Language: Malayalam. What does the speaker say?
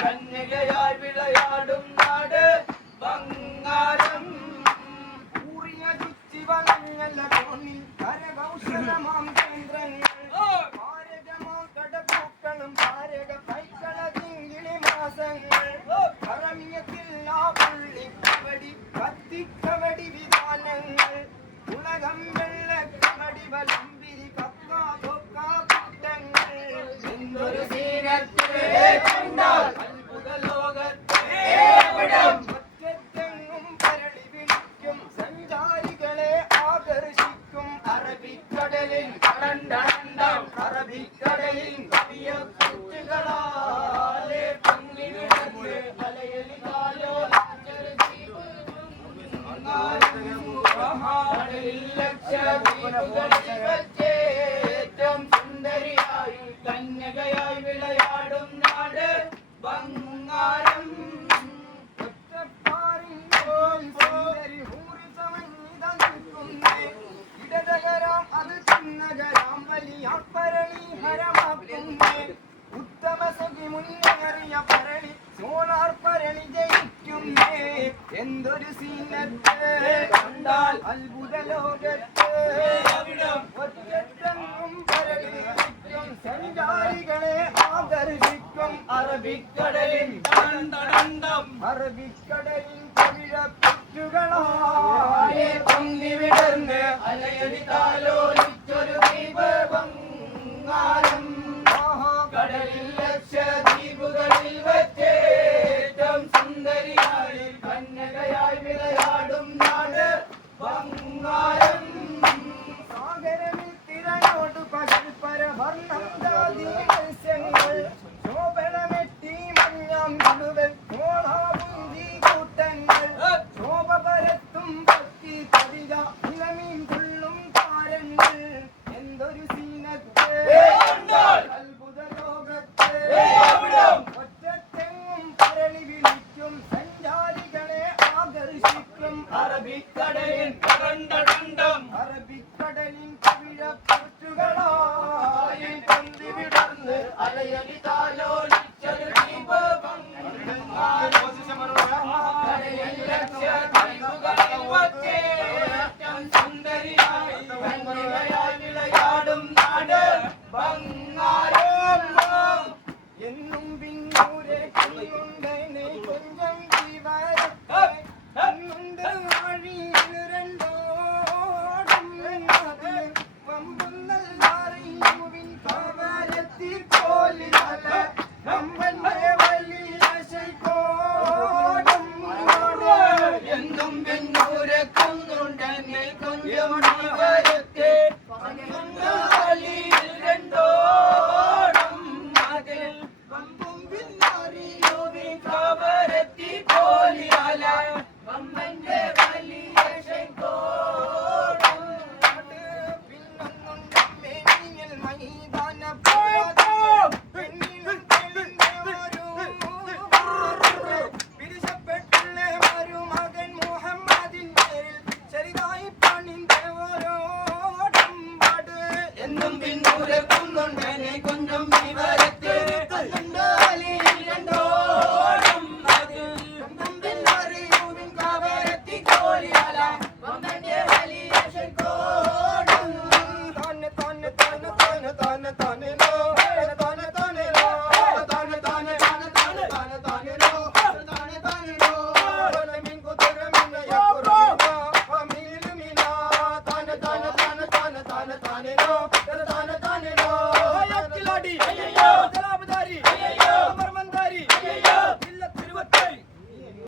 കന്യകയായി വിളയാടും നാട് ബംഗാരം ൂറിയ ചുറ്റിവളഞ്ഞല്ല തോന്നി കരകൗശലമാം കേന്ദ്രങ്ങൾ ഭാരകമാം കടപ്പൂക്കളും ഭാരക പൈക്കള തിങ്കിളി മാസങ്ങൾ കറമിയത്തില്ലാ പുള്ളിക്കവടി കത്തിക്കവടി വിധാനങ്ങൾ ഉലകം വെള്ളക്കവടി വലമ്പിരി കക്കാ കൊക്കാ കൂട്ടങ്ങൾ എന്തൊരു സീനത്തെ കണ്ടാൽ അത്ഭുത ലോകത്തെ ഒറ്റത്തെങ്ങും പരളി വിളിക്കും സഞ്ചാരികളെ ആകർഷിക്കും അറബിക്കടലിൽ കടണ്ടണ്ടം അറബിക്കടലിൽ കവിയ കുറ്റുകളാലെ പങ്കിടുന്നത് അലയലിതാലോ ഏറ്റവും സുന്ദരിയായി കന്യകയായി വിളയാടും നാട് ബംഗാരം ഇടതകരാം അത് ചിന്നകരാം വലിയ പരളി ഹരമാക്കുന്നേ ഉത്തമ സഖി മുന്നേറിയ പരളി സോളാർ പരളി ജയിക്കുന്നേ എന്തൊരു സീനത്തെ കണ്ടാൽ അത്ഭുത ലോകത്തെ ഒറ്റത്തെങ്ങും പരളി സഞ്ചാരികളെ ആകർഷിക്കും അറബിക്കടലിൻ അറബിക്കടലിൻ കവിഴ കുറ്റുകളായി പൊങ്ങി വിടർന്ന് അലയടി താലോലിച്ചൊരു ദ്വീപ് ബംഗാരം കടലിൽ ലക്ഷദ്വീപുകളിൽ വെച്ചേറ്റവും സുന്ദരിയായി കന്യകയായി വിളയാടും നാട് ബംഗാരം സാഗരമിൽ തിരയോടു പകൽ പരവർണ്ണം ജാതി മത്സ്യങ്ങൾ ശോഭണമെത്തി മഞ്ഞാം മുഴുവൻ കോളാവുന്തി കൂട്ടങ്ങൾ ശോഭ പരത്തും പറ്റി കവിത ഇളമീൻ തുള്ളും താരങ്ങൾ എന്തൊരു സീനത്തെ അത്ഭുത ലോകത്തെ ഒറ്റത്തെങ്ങും പരളി വിളിക്കും സഞ്ചാരികളെ ആകർഷിക്കും അറബിക്കടലിൻ കടണ്ടണ്ടം